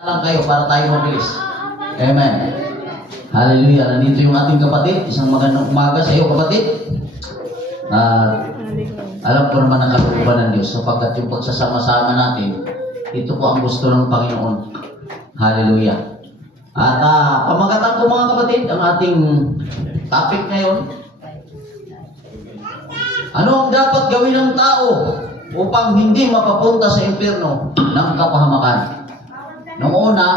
lang kayo para tayo mabilis. Amen. Hallelujah. Nandito yung ating kapatid. Isang magandang umaga sa iyo, kapatid. Alam ko naman ang kalooban ng Diyos sapagkat yung pagsasama-sama natin, ito po ang gusto ng Panginoon. Hallelujah. At pamagatan ko mga kapatid, ang ating topic ngayon. Ano ang dapat gawin ng tao upang hindi mapapunta sa impyerno ng kapahamakan? Noong una,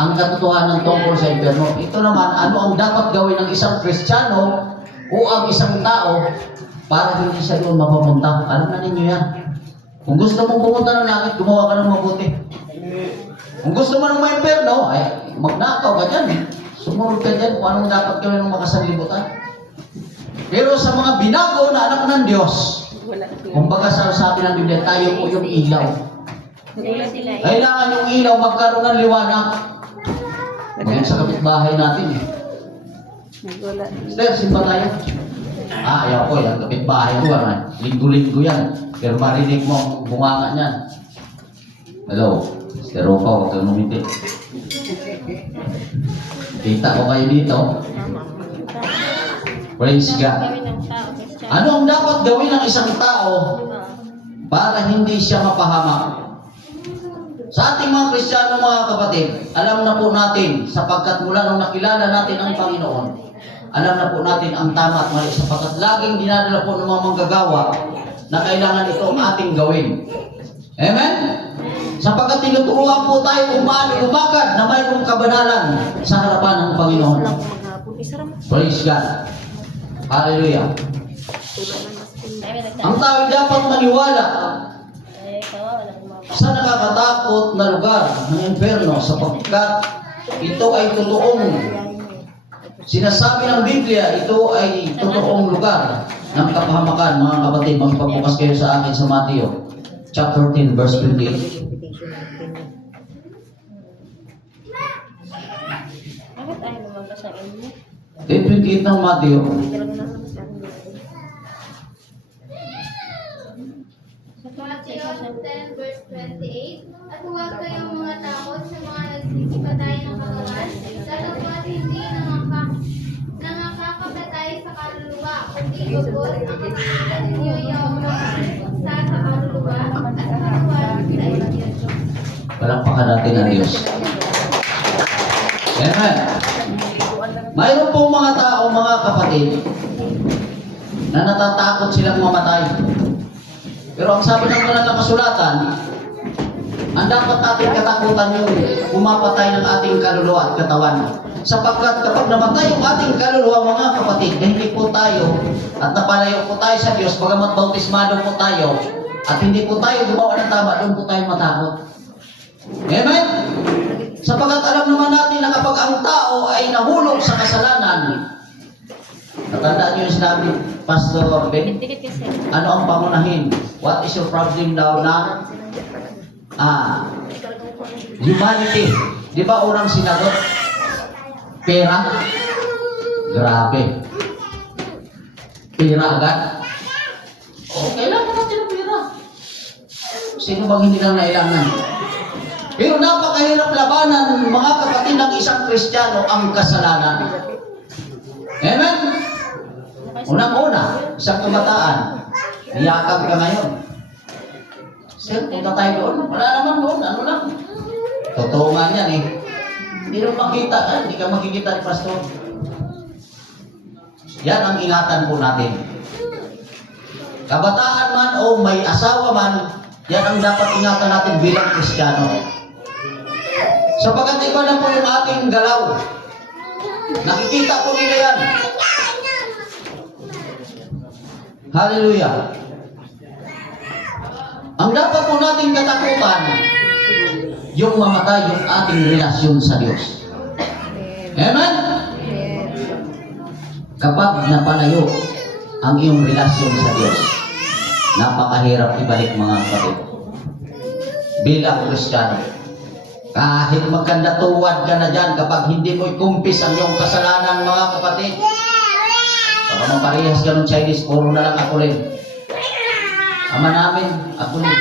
ang katotohanan tungkol sa impyerno. Ito naman, ano ang dapat gawin ng isang Kristiyano o ang isang tao para hindi siya doon mapapunta. Alam na ninyo yan. Kung gusto mong pumunta ng langit, gumawa ka ng mabuti. Kung gusto mo ng may impyerno, ay magnakaw ka dyan. Sumunod ka dyan kung anong dapat gawin ng makasanlibutan. Pero sa mga binago na anak ng Diyos, kumbaga sabi ng Biblia, tayo po yung ilaw. Kailangan yung ilaw magkaroon ng liwanag. Ngayon sa kapitbahay natin. Sister, simba tayo. Ayaw ko, yung kapitbahay ko. Linggo-linggo yan. Pero marinig mo ang bunganga niyan. Hello, Sister Ropa, huwag kang umiti. Kita ko kayo dito. Praise God. Ano ang dapat gawin ng isang tao para hindi siya mapahamak? Sa ating mga Kristiyano, mga kapatid, alam na po natin, sapagkat mula nung nakilala natin ang Panginoon, alam na po natin ang tama at mali, sapagkat laging dinadala po ng mga manggagawa na kailangan ito ang ating gawin. Amen? Sapagkat tinuturuan po tayo kung paano lumakad na mayroong kabanalan sa harapan ng Panginoon. Praise God. Hallelujah. Ang tao dapat maniwala sa nakakatakot na lugar ng impyerno sapagkat ito ay totoong sinasabi ng Biblia, ito ay totoong lugar ng kapahamakan. Mga kapatid, magpabukas kayo sa akin sa Mateo chapter 10 verse 28. Bakit ayaw naman ba sa inyo? 10:28 ng Mateo. Matthew 10 verse 28. At huwag kayong mga takot sa mga nagsisipatay ng katawan, datapwat hindi nangakapatay sa kaluluwa, kundi bagos ang kapatiran ninyo yung sa kaluluwa at sa katawan sa impyerno. Palakpakan natin ang Diyos. Amen. Mayroon pong mga tao, mga kapatid, na natatakot silang mamatay. Pero ang sabi ng mga kasulatan, ang dapat ating katakutan yung pumapatay ng ating kaluluwa at katawan. Sapagkat kapag namatay yung ating kaluluwa, mga kapatid, hindi po tayo at napalayo po tayo sa Diyos, bagamat bautismado po tayo, at hindi po tayo gumawa ng tama, doon po tayo matakot. Amen? Sapagkat alam naman natin na kapag ang tao ay nahulog sa kasalanan, natandaan niyo yung sinabi, Pastor Ben, ano ang pangunahin? What is your problem daw na? Humanity. Di ba unang sinagot? Pera? Grabe. Pera agad? Kailangan natin ng pera. Sino bang hindi lang nailangan? Pero napakahirap labanan, mga kapatid, ng isang Kristiyano ang kasalanan. Amen? Unang-una, isang kabataan, niyakap ka ngayon. Sir, punta tayo doon. Wala naman doon. Ano lang? Totoo nga yan eh. Hindi mo makita. Hindi ka makikita ni Pastor. Yan ang ingatan po natin. Kabataan man o may asawa man, yan ang dapat ingatan natin bilang Kristiyano. Sapagkat iba na po yung ating galaw. Nakikita po nila yan. Hallelujah. Ang dapat po nating katakutan, yung mamatay yung ating relasyon sa Diyos. Amen? Kapag napalayo ang iyong relasyon sa Diyos, napakahirap ibalik, mga kapatid. Bilang Kristiyano, kahit magkanda tuwad ka na dyan, kapag hindi mo ikumpis ang iyong kasalanan, mga kapatid, baka maparehas ka ng Chinese, puro na lang ako rin. Ama namin, ako rin.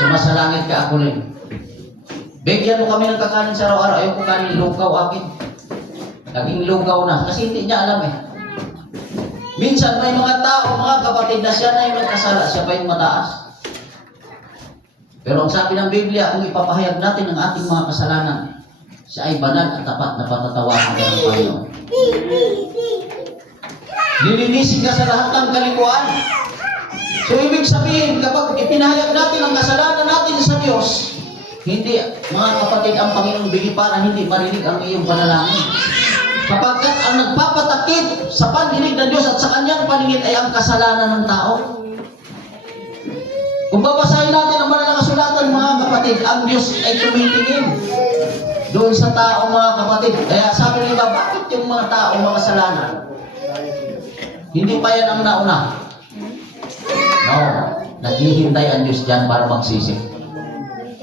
Sumasalangit ka, ako rin. Bigyan mo kami ng kakanin sa araw-araw. Ayaw ko kanin, lugaw akin. Naging lugaw na. Kasi hindi niya alam eh. Minsan may mga tao, mga kapatid na siya na yung nagkasala, siya pa yung mataas. Pero ang sabi ng Biblia, kung ipapahayag natin ang ating mga kasalanan, siya ay banal at tapat na patatawaran ka ng Panginoon. Lilinisin ka sa lahat ng kalikuan. So ibig sabihin, kapag ipinahayag natin ang kasalanan natin sa Diyos, hindi, mga kapatid, ang Panginoon bigay para hindi marinig ang iyong panalangin. Kapagkat ang nagpapatakip sa pandinig ng Diyos at sa kanyang paningin ay ang kasalanan ng tao. Kung babasahin natin ang banal na kasulatan, mga kapatid, ang Diyos ay tumitingin doon sa tao, mga kapatid. Kaya sabi nila, bakit yung mga tao makasalanan? Hindi pa yan ang nauna. No, naghihintay ang Diyos dyan para magsisi.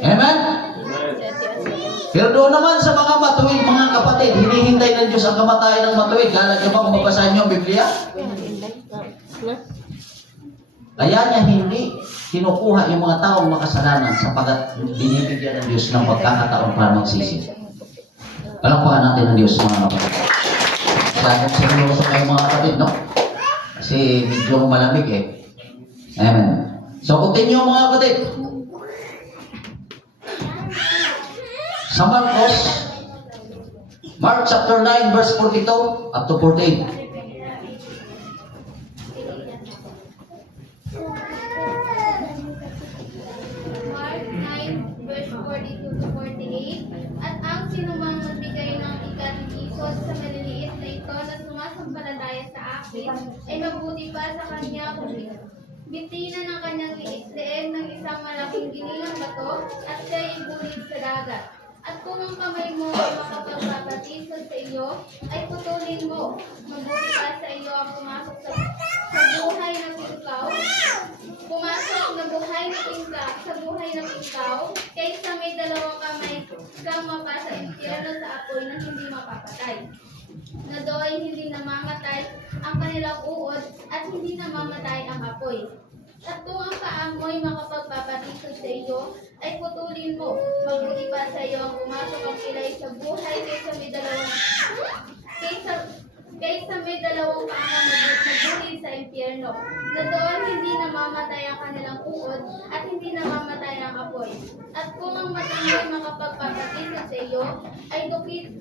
Amen? Pero doon naman sa mga matuwid, mga kapatid, hinihintay ng Diyos ang kamatayan ng matuwid. Kala niyo ba kung mabasahin niyo ang Biblia? Kaya niya hindi kinukuha yung mga taong makasalanan sapagat binibigyan ng Diyos ng pagkakataon para magsisi. Palakpakan natin ng Diyos, mga kapatid. Bakit seryoso kayo, mga kapatid, no? Kasi medyo malamig eh. Amen. So, continue, mga kapatid. Sa Mark chapter 9 verse 42 up to 48. Mark 9, verse 42 to 48. At ang sinumang magbigay ng ikatipisod sa maliliit na ito na sumasampalataya sa akin, ay mabuti pa sa kanya kung bitina ng kanyang leeg ng isang malaking ginilang bato at siya ibulit sa dagat. At kung ang kamay mo ay makapagpapatisod sa iyo, ay putulin mo. Mabuti pa sa iyo ang pumasok sa buhay ng ikaw. Pumasok na buhay ng ikaw, sa buhay ng ikaw, kaysa may dalawang kamay kang mapasa impyerno sa apoy na hindi mapapatay. Na doon hindi namamatay ang kanilang uod at hindi namamatay ang apoy. At kung ang paamoy makapagpapatisod sa iyo, ay putulin mo. Mabuti pa sa iyo ang pumasok ang kilay sa buhay kaysa may dalawang paang mabulit sa impyerno. Na doon hindi namamatay ang kanilang uod at hindi namamatay ang apoy. At kung ang matangay makapagpapatisod sa iyo, ay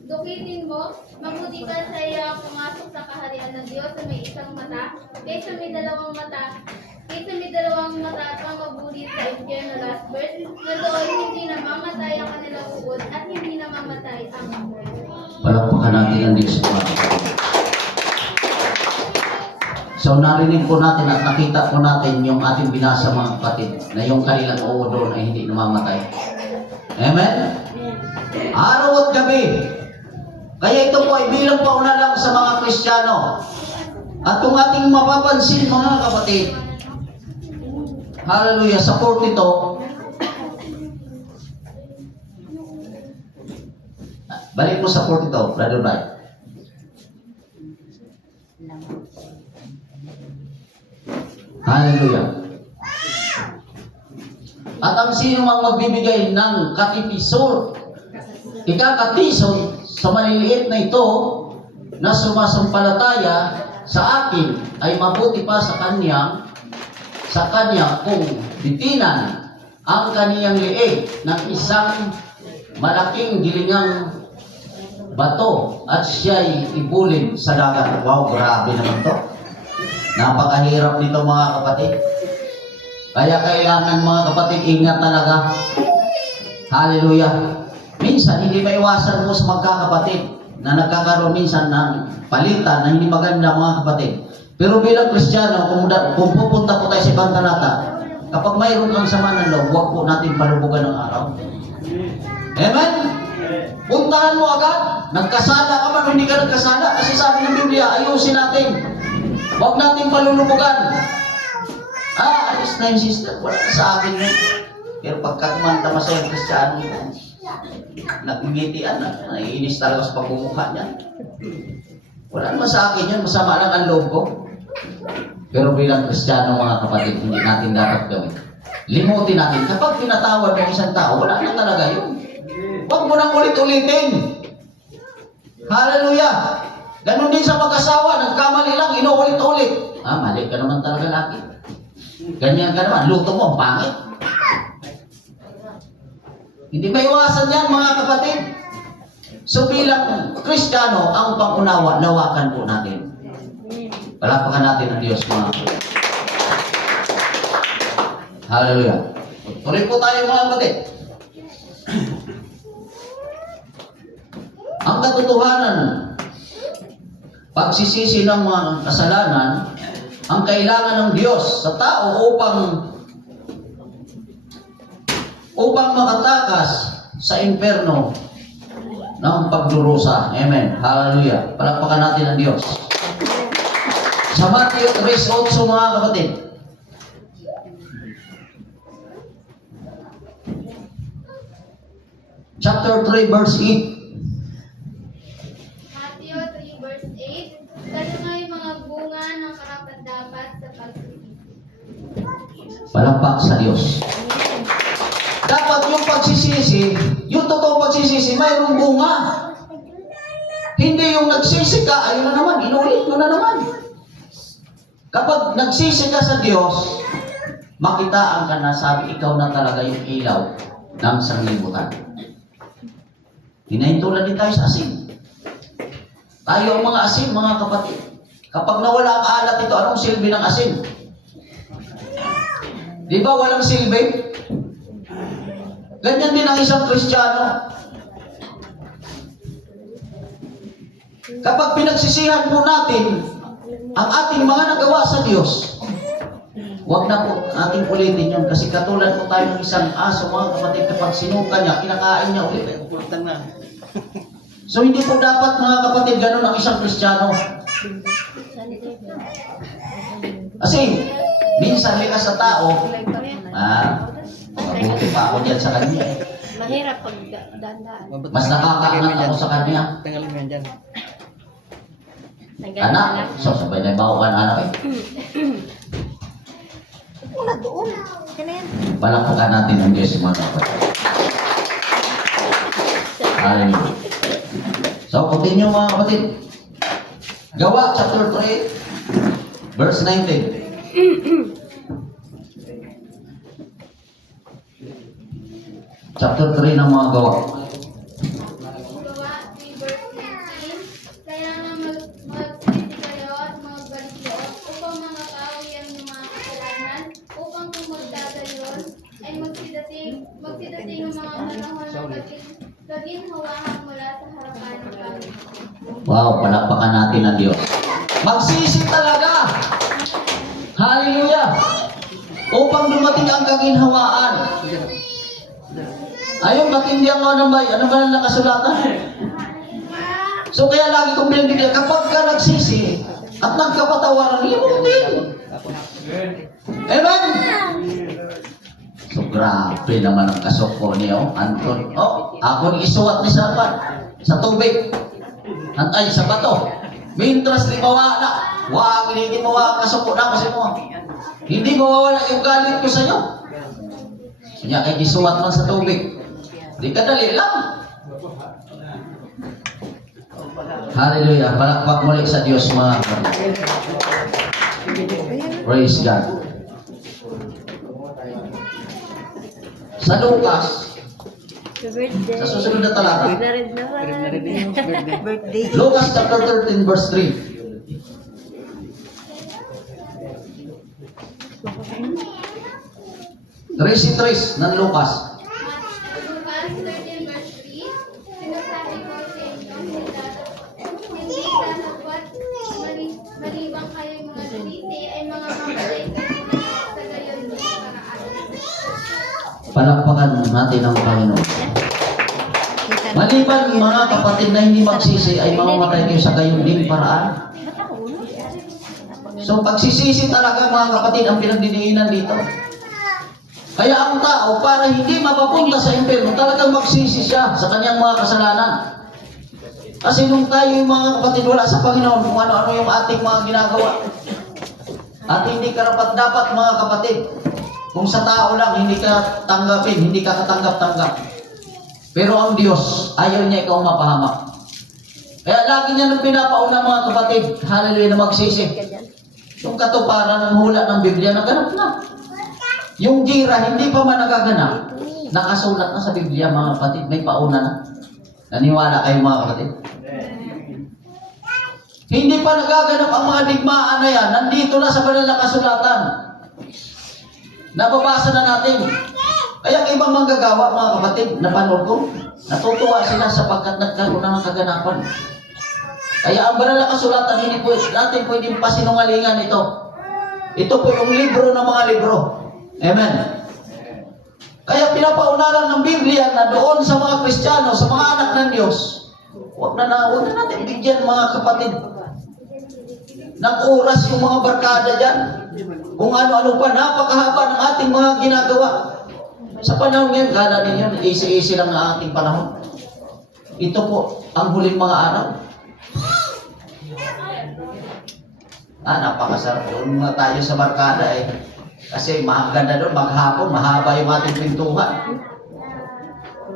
dukitin mo. Mabuti pa sa iyo ang pumasok sa kaharian ng Diyos na may isang mata, kaysa may dalawang mata at pang mabulit sa impyerno. Last verse, na doon hindi namamatay ang kanilang uod at hindi namamatay ang apoy. Palakpakan natin ang Diyos. So narinig po natin at nakita po natin yung ating binasa, mga kapatid, na yung kanilang uod doon ay hindi namamatay. Amen? Araw at gabi. Kaya ito po ay bilang pauna lang sa mga Kristiyano. At kung ating mapapansin, mga kapatid, hallelujah, sa 42, balik po sa 42, Brother Brian. Hallelujah. At ang sino mang magbibigay ng katipisod, ikakatisod sa maliliit na ito na sumasampalataya sa akin, ay mabuti pa sa kanya kung bitinan ang kaniyang liig ng isang malaking gilingang bato at siya'y ibulin sa dagat. Wow, grabe naman to. Napakahirap nito, mga kapatid. Kaya kailangan, mga kapatid, ingat talaga. Hallelujah. Minsan, hindi maiwasan mo sa magkakapatid na nagkakaroon minsan ng palitan na hindi maganda, mga kapatid. Pero bilang Kristiyano, kung pupunta po tayo sa ibang talata, kapag mayroon kang sama ng loob, huwag po natin palubugan ng araw. Amen? Puntahan mo agad. Nagkasala ka man o hindi ka nagkasala. Kasi sabi ng Biblia, ayusin natin. Huwag natin palulubugan. Ayos na yung sister. Wala na sa akin yun. Pero pagka kumanta masaya yung Kristiyano, nagngitian na. Naiinis talaga sa pagmumukha niya. Wala naman sa akin yun. Masama lang ang loob ko. Pero bilang Kristiyano, mga kapatid, hindi natin dapat gawin. Limutin natin. Kapag pinatawad mo isang tao, wala na talaga yun. Huwag mo nang ulit-ulitin. Hallelujah! Ganon din sa mag-asawa, nagkamali lang, inuulit-ulit. Mali ka naman talaga laki. Ganyan ka naman, luto mo, pangit. Hindi may iwasan yan, mga kapatid. So bilang Kristiyano, ang pangunawa, lawakan po natin. Palakpakan natin ang Diyos, mga kapatid. Hallelujah. Tuloy po tayo, mga kapatid. Ang katotohanan, pagsisisi ng mga kasalanan, ang kailangan ng Diyos sa tao upang makatakas sa impyerno ng pagdurusa. Amen. Hallelujah. Palakpakan natin ang Diyos. Sa Matthew 3:8, mga kapatid. Chapter 3, verse 8. Matthew 3 verse 8, lalo nga yung mga bunga ng karapat-dapat sa pagsisisi. Palakpak sa Diyos. Dapat yung pagsisisi, yung totoong pagsisisi, mayroong bunga. Hindi yung nagsisi ka, ayun na naman, inulit mo na naman. Kapag nagsisi ka sa Diyos, makitaan ka na, sabi, ikaw na talaga yung ilaw ng sanglibutan. Hinahintulad din tayo sa asin. Tayo ang mga asin, mga kapatid. Kapag nawala ang alat ito, anong silbi ng asin? Di ba walang silbi? Ganyan din ang isang Kristiyano. Kapag pinagsisihan po natin ang ating mga nagawa sa Diyos, huwag na po ating ulitin yun. Kasi katulad po tayo ng isang aso, mga kapatid, kapag sinuka niya, kinakain niya ulit. So hindi po dapat, mga kapatid, ganun ang isang Kristiyano. Kasi minsan likas sa tao, mabuti pa ako dyan sa kanya. Mahirap pag dandaan. Mas nakakaangat ako sa kanya. Tanggalin mo yan dyan. Anak, so sabay na bawakan anak eh. Wala doon. Yan na yan. Palakpakan natin ang Diyos, mga kapatid. Hallelujah. So, continue, mga kapatid. Gawa, chapter 3, verse 19. Chapter 3 ng mga gawa. Gawa 3 verse 19, kaya nga magsisi kayo at magbalik loob upang mga kaawyan ng mga kasalanan, upang kung magdadayon ay magsidating ng mga panahon na kaginhawaan mula sa harapan ng Panginoon. Wow, palakpakan natin ang Diyos. Magsisi talaga! Hallelujah! Upang dumating ang kaginhawaan. Ayun, matindi ang mga nambay. Ano ba ang nakasulatan? So kaya lagi kong binibigyan, kapag ka nagsisi at nagkapatawaran, limutin. Amen? So grabe naman ang kasoko niyo, Anton. Ako ni isuwat ni Sapan sa tubig. Antay sa bato. Mintras di mawala. Wag hindi mawala kasoko na kasi mo. Hindi mawawala yung galit ko sa iyo. Kanya kay isuwat man sa tubig. Di kadali lang. Hallelujah. Palakpak muli sa Diyos, mga kapatid. Praise God. Sa Lucas, Birthday. sa susunod na talata, Red na pala. Birthday. Lucas chapter 13 verse 3. Tres ng Lucas. Lucas 13 verse 3, sinasabi ko sa inyo, hindi lalabot maliban kayong mga sisi ay mga mamatay kayo sa gayon ng paraan. Palakpakan natin ang Panginoon. Maliban, mga kapatid, na hindi magsisi ay mamamatay kayo sa gayong ding paraan. Ba't ako ulo? So pagsisisi talaga, mga kapatid, ang pinagdiniinan dito. Kaya ang tao, para hindi mapapunta sa impyerno, talagang magsisi siya sa kanyang mga kasalanan. Kasi nung tayo yung mga kapatid wala sa Panginoon, kung ano-ano yung ating mga ginagawa. At hindi karapat dapat, mga kapatid. Kung sa tao lang, hindi ka tanggapin, hindi ka katanggap-tanggap. Pero ang Diyos, ayaw niya ikaw mapahamak. Kaya lagi niya nang pinapauna mga kapatid, hallelujah, na magsisi. Yung katuparan ng hula ng Biblia, naganap na. Yung gira, hindi pa man nagaganap. Nakasulat na sa Biblia mga kapatid, may pauna na. Naniwala kayo mga kapatid? Hindi pa nagaganap ang mga digmaan na yan. Nandito na sa banal na kasulatan. Nababasa na natin. Kaya ang ibang manggagawa mga kapatid, napanood ko, natutuwa sila sapagkat nagkaroon na ng kaganapan. Kaya ang banal na kasulatan, hindi po natin pwedeng pasinungalingan ito. Ito po yung libro ng mga libro. Amen. Kaya pinapauna lang ng Biblia na doon sa mga Kristiyano, sa mga anak ng Diyos, huwag na natin bigyan mga kapatid ng oras yung mga barkada dyan. Kung ano-ano pa, napakahaba ng ating mga ginagawa. Sa panahon ngayon, kala ninyo, easy-easy lang ang ating panahon. Ito po ang huling mga araw. Napakasarap. Doon na tayo sa barkada eh. Kasi maganda doon, maghapon, mahaba yung ating pintuhan.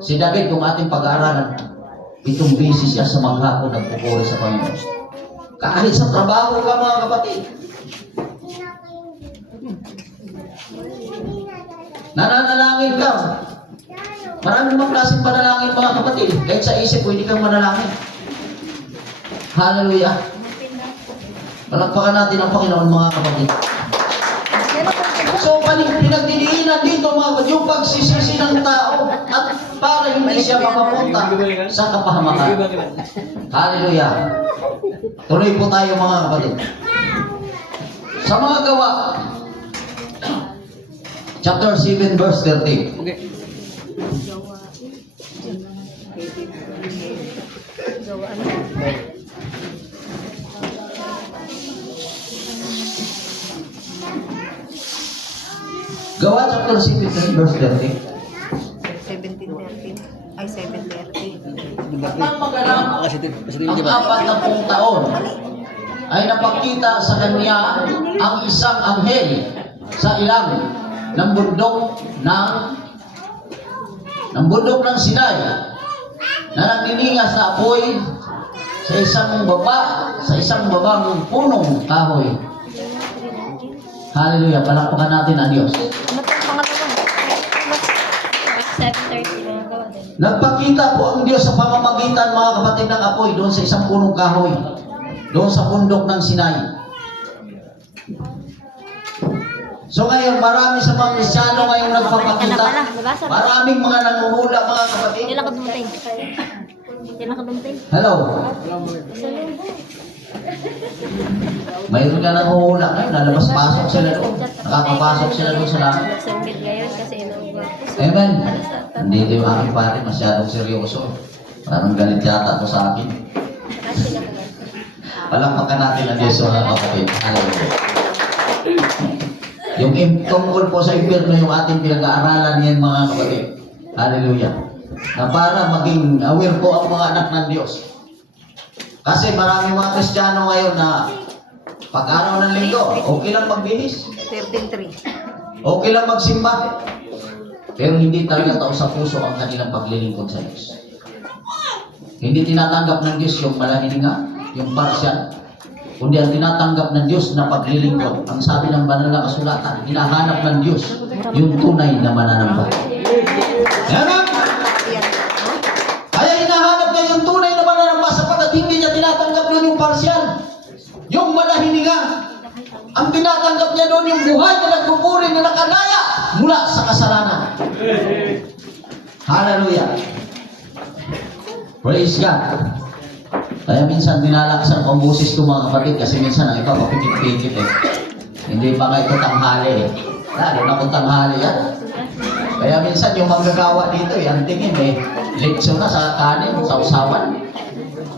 Si David, kung ating pag-aaralan, itong busy siya sa maghapon, nagpupuri sa Panginoon. Kahit sa trabaho ka mga kapatid. Nananalangin ka. Maraming mga klaseng panalangin mga kapatid. Kahit sa isip, pwede kang manalangin. Hallelujah. Palakpakan natin ang Panginoon mga kapatid. So, pinagdiliinan dito mga kapatid, yung pagsisisi ng tao at para hindi siya makapunta sa kapahamakan. Hallelujah. Tuloy po tayo mga kapatid. Sa mga gawa, chapter 7 verse 30. Gawa chapter 7 verse 30. 17:13. Ay, 7:30. Nang maganap ang 40 taon ay napakita sa kanya ang isang anghel sa ilang ng bundok ng Sinai na nagniningas na apoy sa isang babang punong kahoy. Hallelujah. Palakpakan natin ang Diyos. 7:30 mga gawa din. Nagpakita po ang Diyos sa pamamagitan mga kapatid ng apoy doon sa isang punong kahoy. Doon sa bundok ng Sinai. So ngayon, marami sa mga Kristyano ngayon nagpapakita. Maraming mga nanguhula mga kapatid. Hindi lang ka dumating. Hindi lang ka dumating. Hello. Mayroon ka nanguhula ngayon. Nalabas-pasok sila doon. Nakakapasok sila doon sa langit. Nagsambit ngayon kasi inuuwa. Amen. Hindi din yung aking pare masyadong seryoso. Parang galit yata ito sa akin. Kasi na naman. Palakpakan natin ang Diyos mga kapatid. Hallelujah. Yung tungkol po sa impyerno yung ating pinag-aaralan yan mga kapatid. Hallelujah. Na para maging aware po ang mga anak ng Diyos. Kasi maraming mga Kristiyano ngayon na pag-araw ng linggo, okay lang magbihis. 13:3. Okay lang magsimba. Pero hindi talaga tao sa puso ang kanilang paglilingkod sa Diyos. Hindi tinatanggap ng Diyos yung malahininga, yung parsyan. Kundi ang tinatanggap ng Diyos na paglilingkod. Ang sabi ng banal na kasulatan, hinahanap ng Diyos yung tunay na mananamba. Amen? Kaya hinahanap niya yung tunay na mananamba sapagkat hindi niya tinatanggap doon yung parsyan. Yung malahininga. Ang tinatanggap niya doon yung buhay na nagpupuri na nakalaya mula sa kasalanan. Hallelujah. Praise God. Kaya minsan dinalaksan ko ang boses ko mga kapatid kasi minsan ang ikaw kapikit-pikit eh. Hindi pa nga ito tanghali eh. Lalo na kung tanghali yan. Kaya minsan yung manggagawa dito eh, ang tingin eh, leksyon na sa kanin, sa usawan.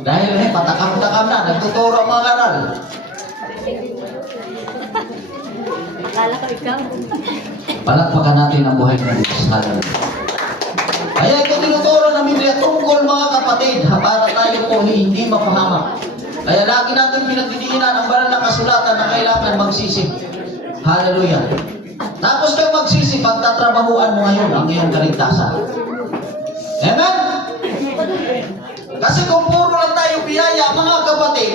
Dahil eh, patakam-takam na, nagtuturo ang mga aral. Akala ko ikaw. Palakpakan natin ang buhay ng Diyos. Hallelujah. Kaya ito tinuturo ng Biblia tungkol mga kapatid, para tayo po hindi mapahamak. Kaya lagi natin pinagdidiinan ang banal na kasulatan na kailangan magsisi. Hallelujah. Tapos kayo magsisi, pagtatrabahuan mo ngayon ang iyong kaligtasan. Amen? Kasi kung puro lang tayo biyaya, mga kapatid,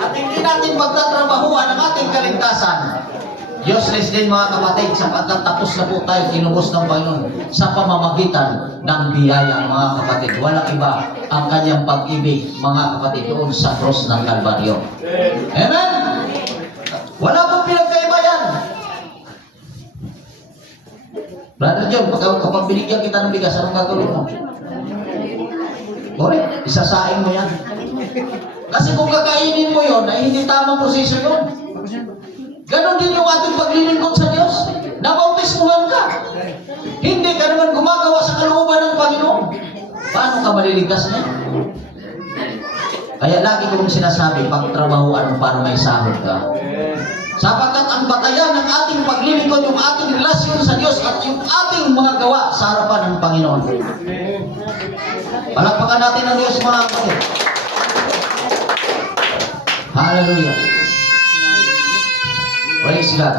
at hindi natin pagtatrabahuan ang ating kaligtasan, useless din mga kapatid, sapagkat tapos na po tayo kinubos ng Panginoon sa pamamagitan ng biyaya mga kapatid. Walang iba ang kanyang pag-ibig mga kapatid doon sa cross ng Kalbaryo. Amen? Wala pong pinagkaiba yan. Brother John, kapag binigyan kita ng bigas, anong gagawin mo? Correct, isasaing mo yan. Kasi kung kakainin mo yun, ay hindi tamang proseso yun. Ganon din yung ating paglilingkod sa Diyos. Nabautismuhan ka. Hindi ka naman gumagawa sa kalooban ng Panginoon. Paano ka maliligtas niya? Kaya lagi kong sinasabi, pagtrabahuan mo para may sahod ka. Sapagkat ang batayan ng ating paglilingkod, yung ating relasyon sa Diyos at yung ating mga gawa sa harapan ng Panginoon. Palakpakan natin ang Diyos mga kapatid. Hallelujah. Praise God.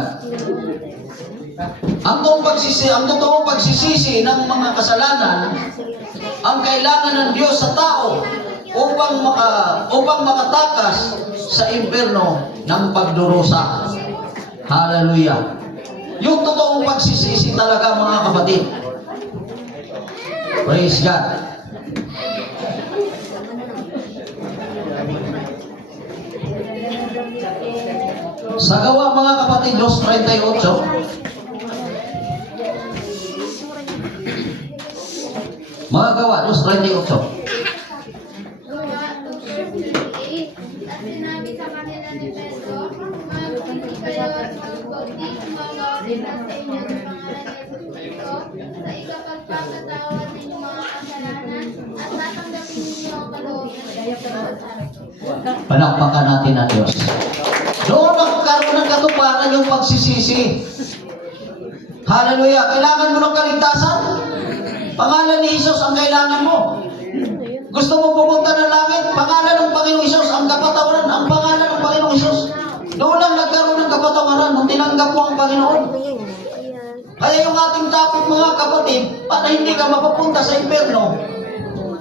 Ang totoong pagsisisi ng mga kasalanan ang kailangan ng Diyos sa tao upang makatakas sa impyerno ng pagdurusa. Hallelujah. Yung totoong pagsisisi talaga mga kapatid. Praise God. Sa Gawa mga kapatid, 2:38. Mga Gawa, 2:38. At sinabi sa kanila ni Pedro, magbili kayo at magbautis, mawawala sa inyo ng pangalan ni Jesus Cristo sa ikapagpapatawad ng inyong mga kasalanan at tatanggapin ninyo ang kalooban sa Diyos. Palakpakan natin ang Diyos. Doon magkaroon ng katuparan yung pagsisisi. Hallelujah. Kailangan mo ng kaligtasan? Pangalan ni Jesus ang kailangan mo. Gusto mo pumunta ng langit? Pangalan ng Panginoong Jesus ang kapatawaran. Ang pangalan ng Panginoong Jesus. Doon lang nagkaroon ng kapatawaran nung tinanggap mo ang Panginoon. Kaya yung ating topic mga kapatid, para hindi ka mapapunta sa impyerno,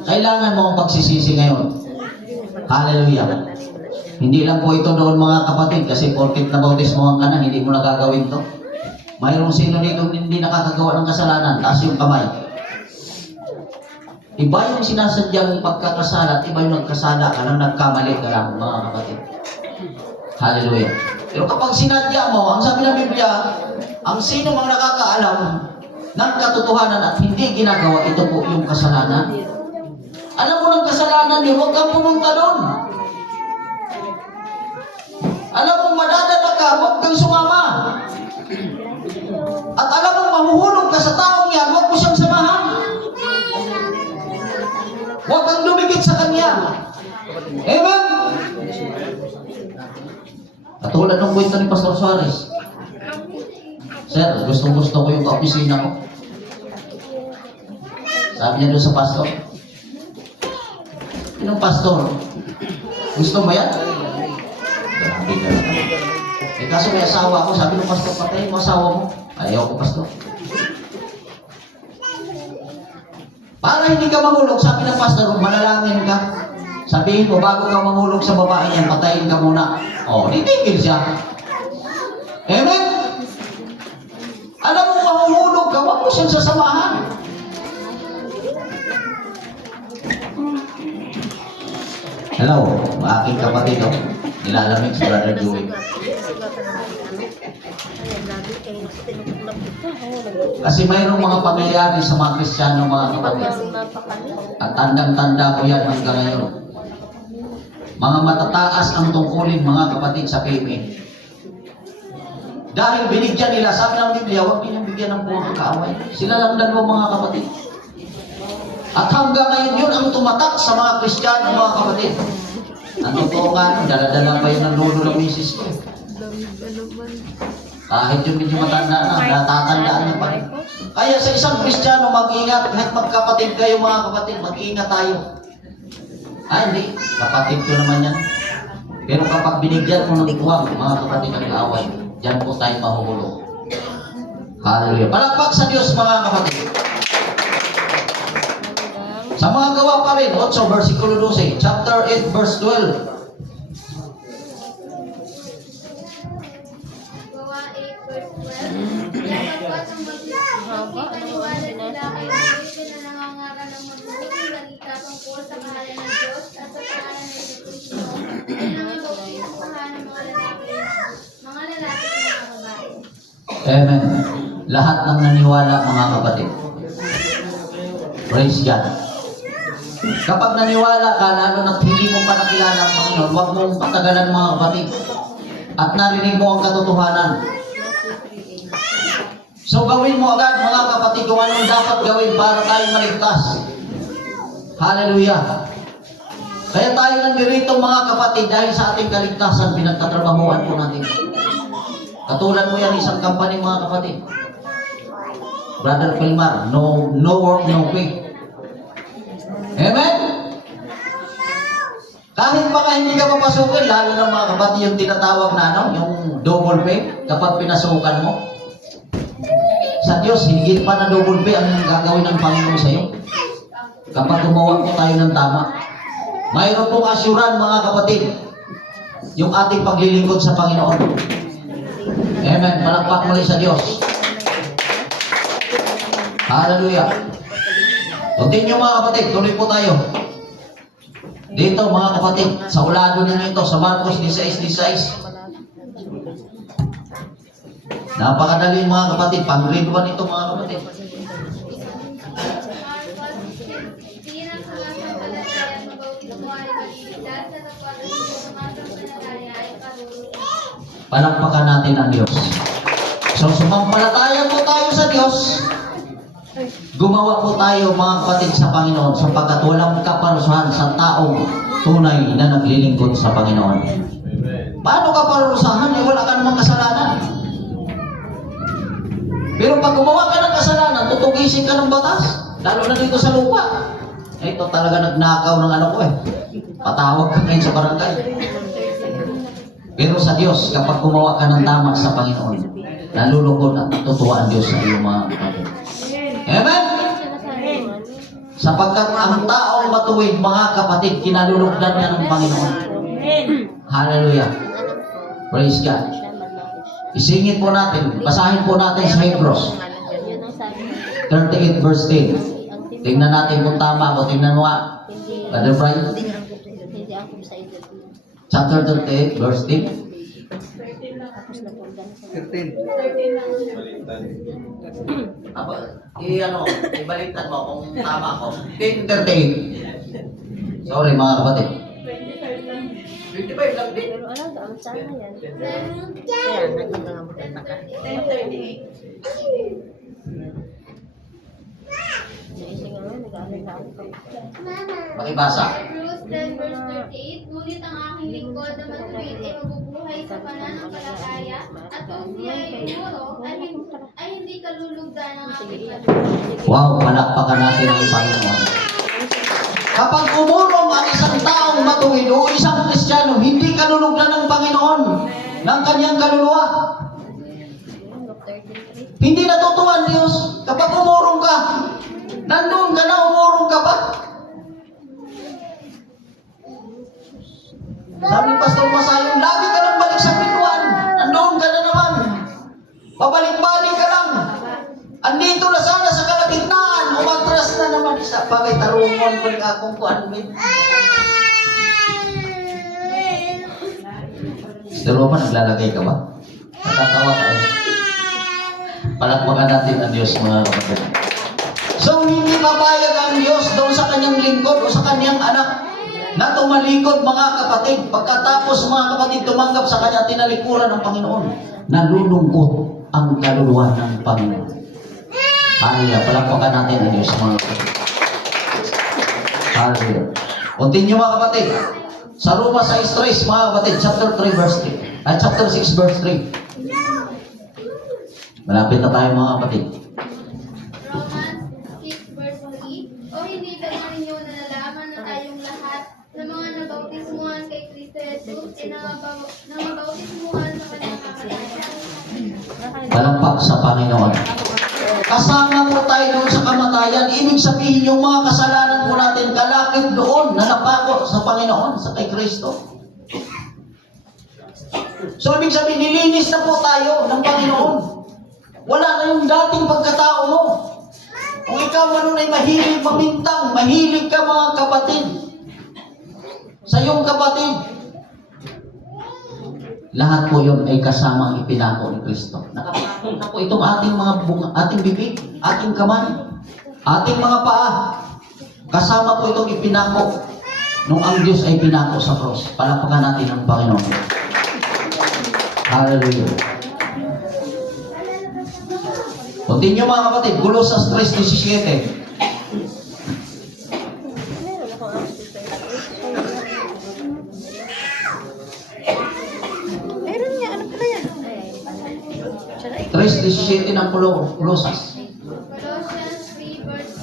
kailangan mo ang pagsisisi ngayon. Hallelujah. Hindi lang po ito doon mga kapatid, kasi porkit nabautismohan ka na, hindi mo nagagawin to. Mayroong sino dito hindi nakakagawa ng kasalanan, taas yung kamay. Iba yung sinasadyang pagkakasala at iba yung nagkasala ka lang, nagkamali ka lang mga kapatid. Hallelujah. Pero kapag sinadya mo, ang sabi ng Biblia, ang sino mang nakakaalam ng katotohanan at hindi ginagawa, ito po yung kasalanan. Alam mo ng kasalanan yun, huwag kang pumunta doon. Alam mo madadala ka, huwag kang sumama. At alam mo mahuhulog ka sa taong yan, huwag mo siyang samahan. Huwag kang lumikit sa kanya. Amen? Katulad ng kwento ni Pastor Suarez. Sir, gustong-gusto ko yung kaopisina ko. Sabi niya doon sa pastor, "Sinong pastor? Gusto mo yan?" Grabe ka. Eh kaso may asawa ko, sabi ng pastor, "Patayin mo asawa mo." Ayaw ko, pastor. Para hindi ka mahulog, sabi ng pastor, manalangin ka. Sabihin ko, bago ka mahulog sa babae yan, patayin ka muna. O, titigil siya. Amen? Alam mo, mahuhulog ka, huwag mo siyang sasamahan. Hello, aking kapatid, oh. Nilalamig si Brother Joey. Kasi mayroong mga pangyayari sa mga Kristiyano, mga kapatid. At tandang-tanda ko yan hanggang ngayon. Mga matataas ang tungkulin, mga kapatid, sa PMA. Dahil binigyan nila, sabi ng Biblia, huwag ninyong bigyan ng buong kaaway. Sila lang dalawa, mga kapatid. At hanggang ngayon yun ang tumatak sa mga Kristiyano, mga kapatid. Ang totoo nga, dala-dala pa yun ng lolo ng misis ko. Kahit yung medyo matanda na, natatandaan niya pa. Kaya sa isang Kristiyano, mag-ingat. Kahit magkapatid kayo, mga kapatid, mag-ingat tayo. Ay, hindi. Kapatid ko naman yan. Pero kapag binigyan mo ng tuwang, mga kapatid ang kaaway, diyan po tayo mahuhulog. Hallelujah. Palakpak sa Diyos, mga kapatid. Sa mga gawa pa rin, 8, versikulo 12, chapter 8, verse 12. Gawa 8 verse 12. Sapagkat ang magpapaniwala sila kay Kristo na nangangaral ng mabuting balita tungkol sa pangalan ng Diyos at sa pangalan ng Kristo ay nangangabautismuhan ng mga lalaki at mga babae. Amen. Lahat ng naniwala, mga kapatid. Praise God. Kapag naniwala ka, lalo na't hindi mo pa nakilala ang Panginoon, huwag mong patagalan, mga kapatid. At narinig mo ang katotohanan. So gawin mo agad, mga kapatid, kung anong dapat gawin para tayo maligtas. Hallelujah. Kaya tayo nandirito, mga kapatid, dahil sa ating kaligtasan, pinagtatrabahuan po natin. Katulad mo yan, isang company, mga kapatid. Brother Pilmar, no work, no pay. Amen? Kahit baka hindi ka papasukin, lalo na mga kapatid yung tinatawag na yung double pay, kapag pinasukan mo. Sa Diyos, higit pa na double pay ang gagawin ng Panginoon sa iyo. Kapag gumawa po tayo ng tama. Mayroon pong asyuran, mga kapatid, yung ating paglilingkod sa Panginoon. Amen. Palakpak muli sa Diyos. Hallelujah. Continue, mga kapatid. Tuloy po tayo. Dito, mga kapatid, sa ulado ninyo ito, sa Marcos 16:16. Napakadali, mga kapatid. Pang-grade 1 ito, mga kapatid. Hindi na sumasampalataya at mabautismuhan ay maliligtas at kapag hindi sumasampalataya ay parulog. Palakpakan natin ang Diyos. So, sumampalataya po tayo sa Diyos. Gumawa po tayo, mga kapatid, sa Panginoon sapagkat walang kaparusahan sa taong tunay na naglilingkod sa Panginoon. Paano kaparusahan? Wala ka namang kasalanan. Pero pag gumawa ka ng kasalanan, tutugisin ka ng batas. Lalo na dito sa lupa. Ito talaga nagnakaw ng ano ko eh. Patawag ka ngayon sa barangay. Pero sa Diyos, kapag gumawa ka ng tama sa Panginoon, nalulugod at natutuwa ang Diyos sa iyong mga kapatid. Amen? Sapagkat ang taong matuwid, mga kapatid, kinalulugdan niya ng Panginoon. Hallelujah. Praise God. Isingit po natin, basahin po natin sa Hebrews 38 verse 10. Tingnan natin kung tama ako. Tingnan mo nga. Brother Brian. Chapter 38 verse 10. 13. Ibaliktad mo kung tama ako. 10:38. Sorry, mga kapatid. 25 lang din. Pero ano, ang sana yan. Kaya, nagmagamot ka. 10:38. Naising ano, nag-aaral ka. Pakibasa. Hebrews 10 verse 38, ngunit ang aking lingkod na matuwid ay mabubuhay sa pananampalataya at kung siya ay puro ay hindi kalulugdan ng aking patuloy. Wow, palakpakan natin ang Panginoon. Kapag umurong ang isang taong matuwid o isang Kristiyano, hindi kalulugdan ng Panginoon ng kanyang kaluluwa. Hindi natutuwa ang Diyos. Kapag umurong ka, nandun ka na, umurong ka pa. Sabi ni Pastor Masayong, lagi ka nang balik sa pintuan. Nandun ka na naman. Pabalik-balik ka lang. Andito na sana sa kalagitnaan. Umatras na naman isa. Pagay tarungon ko rin akong kuanmin. Sister Roma, naglalagay ka ba? Natatawa ka eh. Palakpakan natin ang Diyos, mga kapatid. So, hindi papayag ang Diyos doon sa kanyang lingkod o sa kanyang anak na tumalikod, mga kapatid. Pagkatapos, mga kapatid, tumanggap sa kanya tinalikuran ng Panginoon. Nalulungkot ang kaluluwa ng Panginoon. Hallelujah. Palakpakan natin ang Diyos, mga kapatid. Hallelujah. Continue, mga kapatid. Sa Roma 6:3, mga kapatid, chapter 3 verse 3. Chapter 6 verse 3. Malapit na tayo, mga kapatid. Romans 6 verse 3, o hindi ba ninyo nalalaman na tayong lahat ng mga nabautismuhan kay Kristo Jesus ay nangabautismuhan sa kanyang kamatayan? Palakpak sa Panginoon. Kasama po tayo doon sa kamatayan. Ibig sabihin yung mga kasalanan po natin kalakip doon na napako sa Panginoon, sa kay Kristo. So ibig sabihin, nilinis na po tayo ng Panginoon. Wala na yung dating pagkatao mo. Kung ikaw man ay mahilig mamintang, mahilig ka mga kapatid, sa iyong kapatid, lahat po yun ay kasamang ipinako ni Kristo. Nakapako na po itong ating mga bunga, ating bibig, ating kamay, ating mga paa. Kasama po itong ipinako nung ang Diyos ay pinako sa cross. Palakpakan natin ang Panginoon. Hallelujah. Continue mga kapatid, Colosas 3:17. Meron niya, ano pala yan? 3:17 ng Colosas. Colossians 3 verse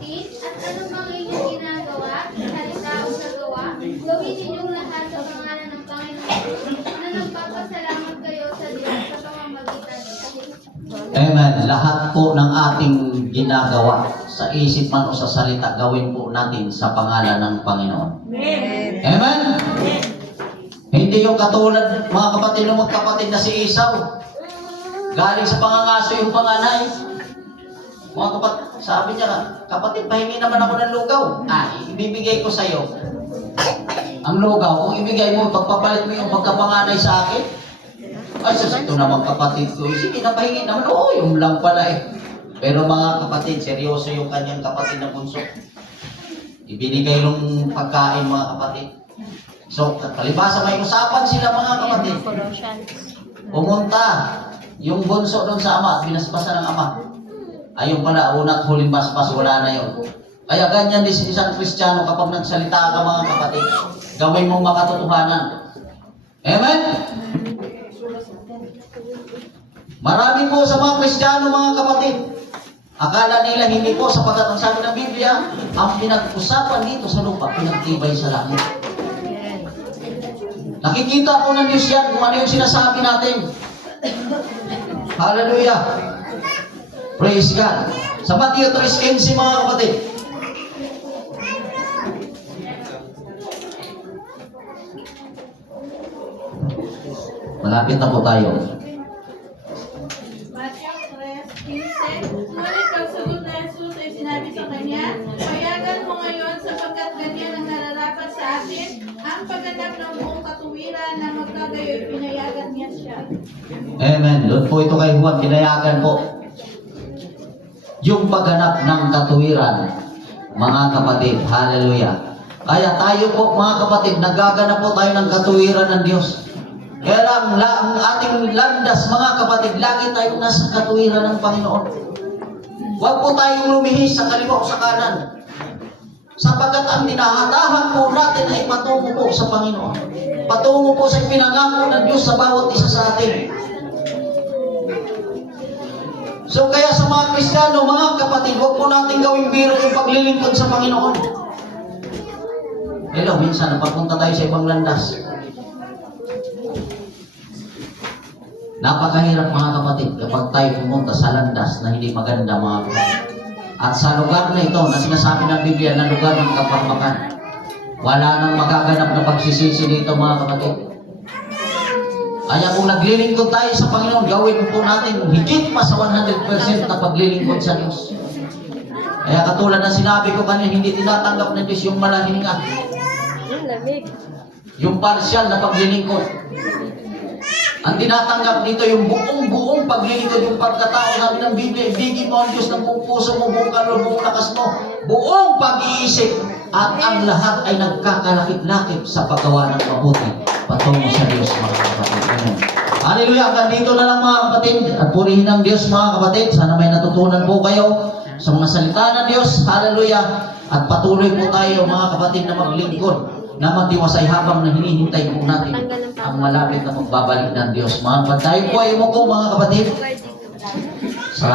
17. At anumang inyong ginagawa, salita o nagawa, gawin ninyong lahat sa pangalan ng Panginoon na nagpapasalamat kayo sa Diyos sa pamamagitan ni Kristo. Amen. Lahat po ng ating ginagawa sa isip man o sa salita, gawin po natin sa pangalan ng Panginoon. Amen. Hindi yung katulad, mga kapatid ng magkapatid na si Esau. Galing sa pangangaso yung panganay. Mga kapatid, sabi niya, kapatid, pahingi naman ako ng lugaw. Ibibigay ko sa iyo ang lugaw. Kung ibigay mo, pagpapalit mo yung pagkapanganay sa akin. Ay, ito naman kapatid ko. Sige, napahingi naman. Oo, yung lang pala eh. Pero mga kapatid, seryoso yung kanyang kapatid na bunso. Ibinigay yung pagkain mga kapatid. So, kalibasa may usapan sila mga kapatid. Pumunta yung bunso doon sa ama, binasbasan ng ama. Ayun pala, una't huling basbas, wala na yun. Kaya ganyan din isang Kristiyano kapag nagsalita ka mga kapatid, gawin mong makatotohanan. Amen? Marami po sa mga Kristiyano mga kapatid, akala nila hindi po sapagkat ang sabi ng Biblia, ang pinag-usapan dito sa lupa, pinagtibay sa langit. Nakikita po ng Diyos yan kung ano yung sinasabi natin. Hallelujah. Praise God. Sa Matthew 3:15 mga kapatid. Malapit na po tayo. Matthew 3:15. Ngunit pagsagot na Jesus ay sinabi sa kanya, payagan mo ngayon sapagkat ganyan ang nararapat sa atin, ang pagganap ng buong katuwiran na magkagayoy pinayagan niya siya. Amen. Doon po ito kay Juan, pinayagan po. Yung pagganap ng katuwiran, mga kapatid. Hallelujah. Kaya tayo po, mga kapatid, nagaganap po tayo ng katuwiran ng Diyos. Kaya lang, ang ating landas, mga kapatid, lagi tayong nasa katuwiran ng Panginoon. Huwag po tayong lumihis sa kaliwa o sa kanan. Sapagkat ang dinahatahan po natin ay patungo po sa Panginoon. Patungo po sa pinangako ng Diyos sa bawat isa sa atin. So kaya sa mga Kristiyano, mga kapatid, huwag po natin gawing biro yung paglilingkod sa Panginoon. Hello, minsan napapunta tayo sa ibang landas. Napakahirap mga kapatid kapag tayo pumunta sa landas na hindi maganda mga kapatid. At sa lugar na ito na sinasabi ng Biblia na lugar ng kapahamakan, wala nang magaganap na pagsisisi dito mga kapatid. Kaya kung naglilingkod tayo sa Panginoon, gawin po natin higit pa sa 100% na paglilingkod sa Diyos. Kaya katulad na sinabi ko kanina, hindi tinatanggap ng Diyos yung malahinga. Yung partial na paglilingkod. Ang tinatanggap dito yung buong paglilingkod, yung pagkatao. Sabi ng Biblia, ibigin mo ang Diyos ng buong puso mo, buong kaloob, buong lakas mo, buong pag-iisip, at ang lahat ay nagkakalakip-lakip sa paggawa ng mabuti patungo sa Diyos, mga kapatid. Amen. Hallelujah. Hanggang dito na lang mga kapatid. At purihin ng Diyos mga kapatid. Sana may natutunan po kayo sa mga salita ng Diyos. Hallelujah. At patuloy po tayo mga kapatid na maglingkod, na matiwasay habang na hinihintay po natin ang malapit na pagbabalik ng Diyos. Mga kapatid, tayo po ay umuko mga kapatid.